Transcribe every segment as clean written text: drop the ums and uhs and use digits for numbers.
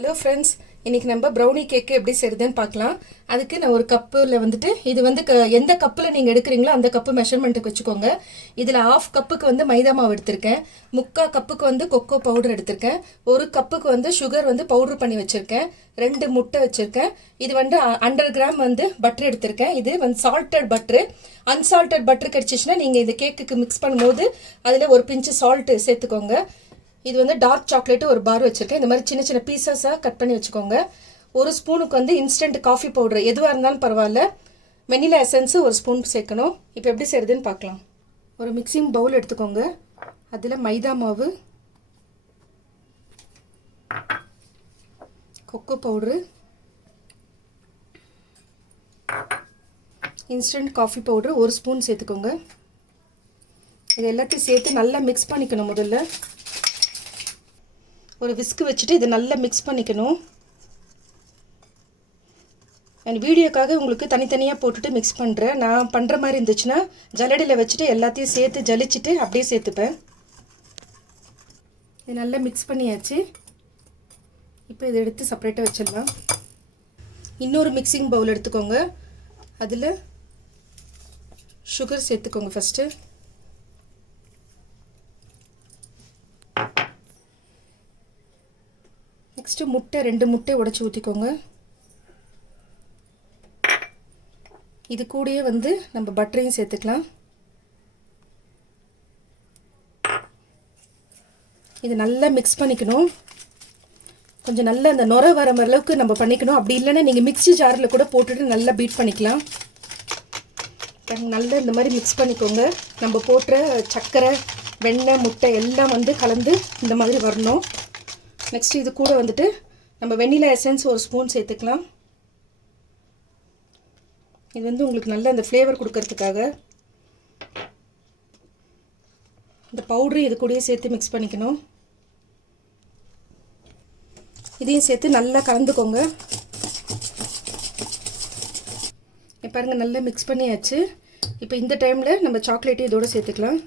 Hello friends, இன்றைக்கி நம்ம brownie cake எப்படி செய்யுதுன்னு பார்க்கலாம். அதுக்கு நான் ஒரு கப்பில் வந்துட்டு இது வந்து எந்த கப்பில் நீங்கள் எடுக்கிறீங்களோ அந்த கப்பு மெஷர்மெண்ட்டுக்கு வச்சுக்கோங்க. இதில் 1/2 கப்புக்கு வந்து மைதா மாவு எடுத்திருக்கேன், 3/4 கப்புக்கு வந்து கொக்கோ பவுடர் எடுத்திருக்கேன், 1 கப்புக்கு வந்து சுகர் வந்து பவுடர் பண்ணி வச்சுருக்கேன், 2 முட்டை வச்சுருக்கேன். இது வந்து 100 கிராம் வந்து பட்டர் எடுத்திருக்கேன். இது வந்து சால்ட்டட் பட்ரு. அன்சால்ட்டட் பட்டர் கிடச்சிச்சின்னா நீங்கள் இந்த கேக்குக்கு மிக்ஸ் பண்ணும்போது அதில் ஒரு பிஞ்சு சால்ட்டு சேர்த்துக்கோங்க. இது வந்து டார்க் சாக்லேட்டு ஒரு பார் வச்சுருக்கேன். இந்த மாதிரி சின்ன சின்ன பீசஸாக கட் பண்ணி வச்சுக்கோங்க. 1 ஸ்பூனுக்கு வந்து இன்ஸ்டன்ட் காஃபி பவுடர் எதுவாக இருந்தாலும் பரவாயில்ல. வெனிலா எசன்ஸு 1 ஸ்பூன் சேர்க்கணும். இப்போ எப்படி செய்யுதுன்னு பார்க்கலாம். ஒரு மிக்சிங் பவுல் எடுத்துக்கோங்க. அதில் மைதா மாவு, kho kho powder, instant coffee powder 1 spoon சேர்த்துக்கோங்க. இது எல்லாத்தையும் சேர்த்து நல்லா மிக்ஸ் பண்ணிக்கணும். முதல்ல ஒரு விஸ்கு வச்சுட்டு இதை நல்லா மிக்ஸ் பண்ணிக்கணும். அண்ட் வீடியோக்காக உங்களுக்கு தனித்தனியாக போட்டுட்டு மிக்ஸ் பண்ணுறேன். நான் பண்ணுற மாதிரி இருந்துச்சுன்னா ஜல்லடியில் வச்சுட்டு எல்லாத்தையும் சேர்த்து ஜலிச்சுட்டு அப்படியே சேர்த்துப்பேன். இது நல்லா மிக்ஸ் பண்ணியாச்சு. இப்போ இதை எடுத்து செப்பரேட்டாக வச்சிடலாம். இன்னொரு மிக்சிங் பவுல் எடுத்துக்கோங்க. அதில் சுகர் சேர்த்துக்கோங்க. ஃபஸ்ட்டு நெக்ஸ்ட்டு முட்டை 2 முட்டை உடைச்சி ஊற்றிக்கோங்க. இது கூடயே வந்து நம்ம பட்டரையும் சேர்த்துக்கலாம். இது நல்லா மிக்ஸ் பண்ணிக்கணும். கொஞ்சம் நல்லா அந்த நுரை வர அளவுக்கு நம்ம பண்ணிக்கணும். அப்படி இல்லைன்னா நீங்கள் மிக்ஸி ஜாரில் கூட போட்டுட்டு நல்லா பீட் பண்ணிக்கலாம். நல்லா இந்த மாதிரி மிக்ஸ் பண்ணிக்கோங்க. நம்ம போட்டுற சர்க்கரை, வெண்ணெய், முட்டை எல்லாம் வந்து கலந்து இந்த மாதிரி வரணும். நெக்ஸ்ட் இது கூட வந்துட்டு நம்ம வெனிலா எசன்ஸ் 1 ஸ்பூன் சேர்த்துக்கலாம். இது வந்து உங்களுக்கு நல்ல அந்த ஃப்ளேவர் கொடுக்கறதுக்காக. இந்த பவுடரு இது கூடயே சேர்த்து மிக்ஸ் பண்ணிக்கணும். இதையும் சேர்த்து நல்லா கலந்துக்கோங்க. பாருங்கள், நல்லா மிக்ஸ் பண்ணியாச்சு. இப்போ இந்த டைமில் நம்ம சாக்லேட்டையும் இதோடு சேர்த்துக்கலாம்.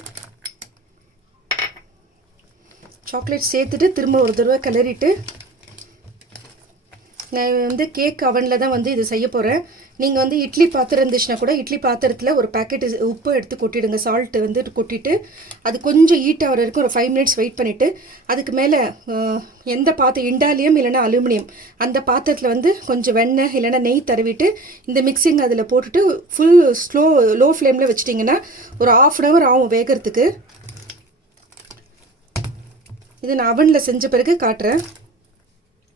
சாக்லேட் சேர்த்துட்டு திரும்ப ஒரு தடவை கிளறிட்டு, நான் வந்து கேக் அவனில் தான் வந்து இது செய்ய போகிறேன். நீங்கள் வந்து இட்லி பாத்திரம் இருந்துச்சுன்னா கூட இட்லி பாத்திரத்தில் ஒரு பேக்கெட் உப்பு எடுத்து கொட்டிடுங்க. சால்ட்டு வந்து கொட்டிட்டு அது கொஞ்சம் ஹீட் ஆகிற வரைக்கும் ஒரு 5 மினிட்ஸ் வெயிட் பண்ணிவிட்டு, அதுக்கு மேலே எந்த பாத்திரம், இண்டாலியம் இல்லைனா அலுமினியம், அந்த பாத்திரத்தில் வந்து கொஞ்சம் வெண்ணெய் இல்லைனா நெய் தடவிட்டு இந்த மிக்சிங் அதில் போட்டுட்டு ஃபுல் லோ ஃப்ளேமில் வச்சிட்டிங்கன்னா ஒரு 1/2 hour ஆகும் வேகிறதுக்கு. இது நான் அவனில் செஞ்ச பிறகு காட்டுறேன்.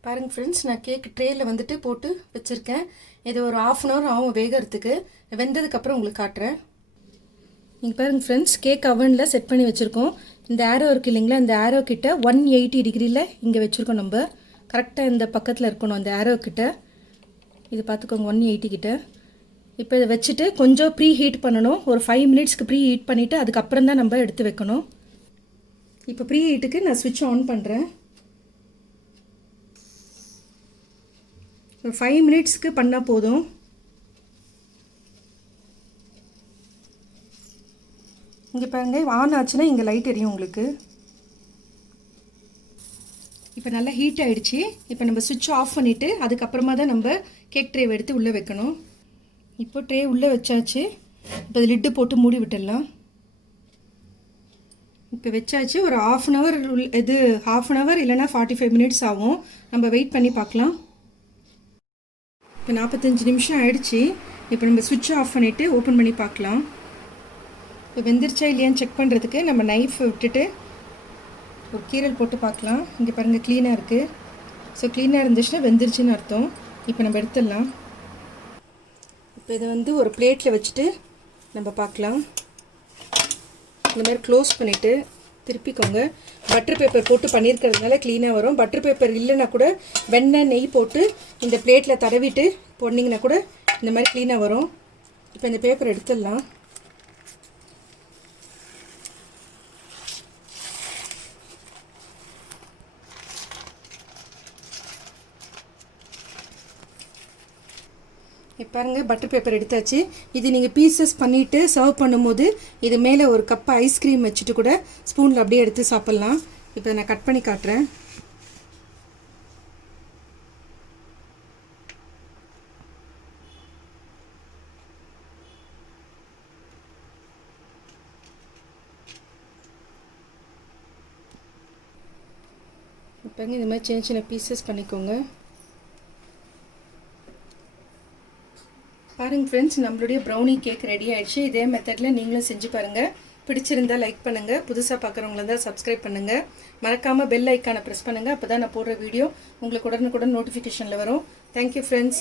பாருங்கள் ஃப்ரெண்ட்ஸ், நான் கேக் ட்ரேயில் வந்துட்டு போட்டு வச்சுருக்கேன். இது ஒரு 1/2 hour ஆகும் வேகிறதுக்கு. வெந்ததுக்கப்புறம் உங்களுக்கு காட்டுறேன். நீங்கள் பாருங்கள் ஃப்ரெண்ட்ஸ், கேக் அவனில் செட் பண்ணி வச்சுருக்கோம். இந்த ஆரோ இருக்குது இல்லைங்களா, இந்த ஆரோ கிட்ட 180 டிகிரியில் இங்கே வச்சுருக்கோம். நம்ம கரெக்டாக இந்த பக்கத்தில் இருக்கணும் அந்த ஆரோ கிட்ட. இது பார்த்துக்கோங்க, 180 கிட்ட. இப்போ இதை வச்சுட்டு கொஞ்சம் ப்ரீ ஹீட் பண்ணணும். ஒரு 5 மினிட்ஸ்க்கு ப்ரீ ஹீட் பண்ணிவிட்டு அதுக்கப்புறம் தான் நம்ம எடுத்து வைக்கணும். இப்போ ப்ரீ ஹீட்டுக்கு நான் ஸ்விட்ச் ஆன் பண்ணுறேன். ஒரு 5 மினிட்ஸ்க்கு பண்ணால் போதும். இங்கே பாருங்கள், ஆன் ஆச்சுன்னா இங்கே லைட் எரியும் உங்களுக்கு. இப்போ நல்லா ஹீட் ஆகிடுச்சு. இப்போ நம்ம ஸ்விட்ச் ஆஃப் பண்ணிவிட்டு அதுக்கப்புறமா தான் நம்ம கேக் ட்ரேவை எடுத்து உள்ளே வைக்கணும். இப்போ ட்ரே உள்ளே வச்சாச்சு. இப்போ அது லிட்டு போட்டு மூடி விட்டுடலாம். இப்போ வச்சாச்சு. ஒரு 1/2 hour, இது 1/2 hour இல்லைனா 45 மினிட்ஸ் ஆகும். நம்ம வெயிட் பண்ணி பார்க்கலாம். இப்போ 45 நிமிஷம் ஆயிடுச்சு. இப்போ நம்ம ஸ்விட்ச் ஆஃப் பண்ணிவிட்டு ஓப்பன் பண்ணி பார்க்கலாம். இப்போ வெந்திருச்சா இல்லையான்னு செக் பண்ணுறதுக்கு நம்ம நைஃப் விட்டுட்டு ஒரு கீரல் போட்டு பார்க்கலாம். இங்கே பாருங்கள், க்ளீனாக இருக்குது. ஸோ க்ளீனாக இருந்துச்சுன்னா வெந்திருச்சுன்னு அர்த்தம். இப்போ நம்ம எடுத்துடலாம். இப்போ இதை வந்து ஒரு பிளேட்டில் வச்சுட்டு நம்ம பார்க்கலாம். இந்த மாதிரி க்ளோஸ் பண்ணிவிட்டு திருப்பிக்கோங்க. பட்டர் பேப்பர் போட்டு பண்ணியிருக்கிறதுனால க்ளீனாக வரும். பட்டர் பேப்பர் இல்லைன்னா கூட வெண்ணெய், நெய் போட்டு இந்த பிளேட்டில் தடவிட்டு போட்டிங்கன்னா கூட இந்த மாதிரி க்ளீனாக வரும். இப்போ இந்த பேப்பர் எடுத்துடலாம். பாருங்கள், பட்டர் பேப்பர் எடுத்தாச்சு. இது நீங்கள் பீசஸ் பண்ணிவிட்டு சர்வ் பண்ணும்போது இது மேலே ஒரு கப் ஐஸ்கிரீம் வச்சுட்டு கூட ஸ்பூனில் அப்படியே எடுத்து சாப்பிட்லாம். இப்போ நான் கட் பண்ணி காட்டுறேன். பாருங்க இந்த மாதிரி சின்ன சின்ன பீசஸ் பண்ணிக்கோங்க. பாருங்கள் ஃப்ரெண்ட்ஸ், நம்மளுடைய ப்ரௌனி கேக் ரெடி ஆகிடுச்சு. இதே மெத்தடில் நீங்களும் செஞ்சு பாருங்கள். பிடிச்சிருந்தால் லைக் பண்ணுங்கள், புதுசாக பார்க்குறவங்கள இருந்தால் சப்ஸ்கிரைப் பண்ணுங்கள், மறக்காமல் பெல் ஐக்கானை ப்ரெஸ் பண்ணுங்கள். அப்போ தான் நான் போடுற வீடியோ உங்களுக்கு உடனுக்குடன் நோட்டிஃபிகேஷனில் வரும். Thank you friends.